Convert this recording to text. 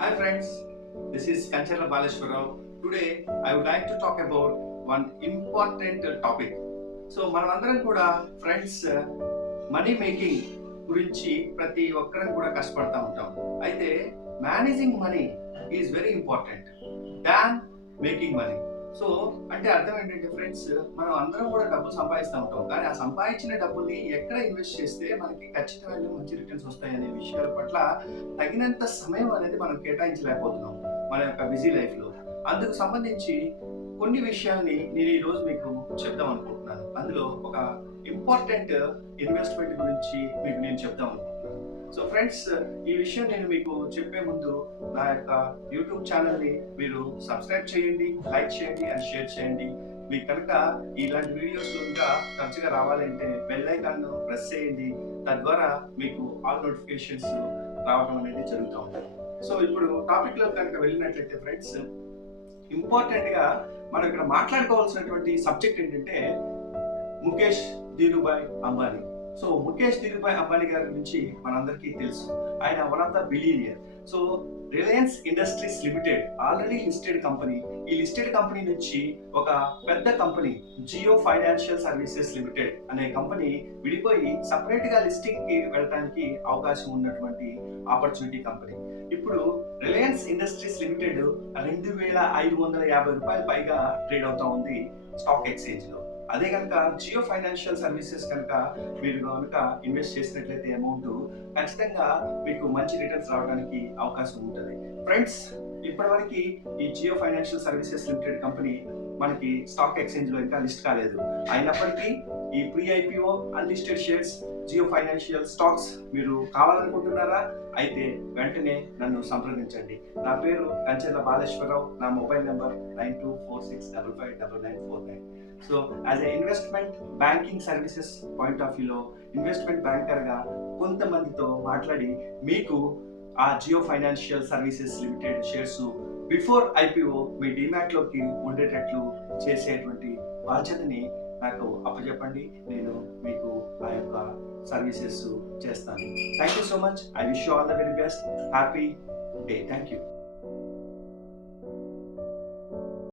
Hi friends, this is Kancharla Baleshwarrao. Today I would like to talk about one important topic. So మనమందరం కూడా friends money making గురించి ప్రతి ఒక్కరం కూడా కష్టపడతా ఉంటాం. అయితే managing money is very important than making money. So అంటే అర్థం ఏంటంటే ఫ్రెండ్స్, మనం అందరం కూడా డబ్బులు సంపాదిస్తూ ఉంటాం, కానీ ఆ సంపాదించిన డబ్బుల్ని ఎక్కడ ఇన్వెస్ట్ చేస్తే మనకి ఖచ్చితమైన మంచి రిటర్న్స్ వస్తాయనే విషయాల పట్ల తగినంత సమయం అనేది మనం కేటాయించలేకపోతున్నాం మన యొక్క బిజీ లైఫ్లో. అందుకు సంబంధించి కొన్ని విషయాల్ని నేను ఈరోజు మీకు చెప్దాం అనుకుంటున్నాను. అందులో ఒక ఇంపార్టెంట్ ఇన్వెస్ట్మెంట్ గురించి మీకు నేను చెప్దాం అనుకుంటున్నాను. సో ఫ్రెండ్స్, ఈ విషయం నేను మీకు చెప్పే ముందు నా యొక్క యూట్యూబ్ ఛానల్ని మీరు సబ్స్క్రైబ్ చేయండి, లైక్ చేయండి అండ్ షేర్ చేయండి. మీకు కనుక ఇలాంటి వీడియోస్ ఇంకా తరచుగా రావాలంటే బెల్ ఐకాన్ ప్రెస్ చేయండి. తద్వారా మీకు ఆల్ నోటిఫికేషన్స్ రావడం అనేది జరుగుతూ ఉంటుంది. సో ఇప్పుడు టాపిక్లో కనుక వెళ్ళినట్లయితే ఫ్రెండ్స్, ఇంపార్టెంట్గా మనం ఇక్కడ మాట్లాడుకోవాల్సినటువంటి సబ్జెక్ట్ ఏంటంటే ముఖేష్ ధీరుభాయ్ అంబానీ. సో ముఖేష్ ధీరుభాయ్ అంబానీ గారి గురించి మనందరికీ తెలుసు. ఆయన one of the billionaire. So Reliance Industries Limited already listed company. ఈ లిస్టెడ్ కంపెనీ నుంచి ఒక పెద్ద company Jio financial services Limited అనే కంపెనీ విడిపోయి సపరేట్ గా లిస్టింగ్ కి వెళ్ళడానికి అవకాశం ఉన్నటువంటి ఆపర్చునిటీ కంపెనీ. ఇప్పుడు రిలయన్స్ ఇండస్ట్రీస్ లిమిటెడ్ 2,550 రూపాయలు పైగా ట్రేడ్ అవుతా ఉంది స్టాక్ ఎక్స్చేంజ్ లో. అదే కనుక జియో ఫైనాన్షియల్ సర్వీసెస్ కనుక మీరు కనుక ఇన్వెస్ట్ చేసినట్లయితే అమౌంట్ ఖచ్చితంగా మీకు మంచి రిటర్న్స్ రావడానికి అవకాశం ఉంటుంది. ఫ్రెండ్స్, ఇప్పటివరకు ఈ Jio financial services Limited company మనకి స్టాక్ ఎక్స్చేంజ్ లో ఇంకా లిస్ట్ కాలేదు. అయినప్పటికీ ఈ pre IPO unlisted shares Jio financial stocks మీరు కావాలనుకుంటున్నారా? అయితే వెంటనే నన్ను సంప్రదించండి. నా పేరు కంచర్ల బాలేశ్వరరావు. నా mobile number 9246559949. So as a investment banking services point of వ్యూలో ఇన్వెస్ట్మెంట్ బ్యాంకర్గా కొంతమందితో మాట్లాడి మీకు ఆ Jio financial services limited shares before IPO మీ డిమాట్లోకి ఉండేటట్లు చేసేటువంటి బాధ్యతని నాకు అప్పచెప్పండి. నేను మీకు ఆ యొక్క సర్వీసెస్ చేస్తాను. Thank you so much. I wish you all the very best. Happy day. Thank you.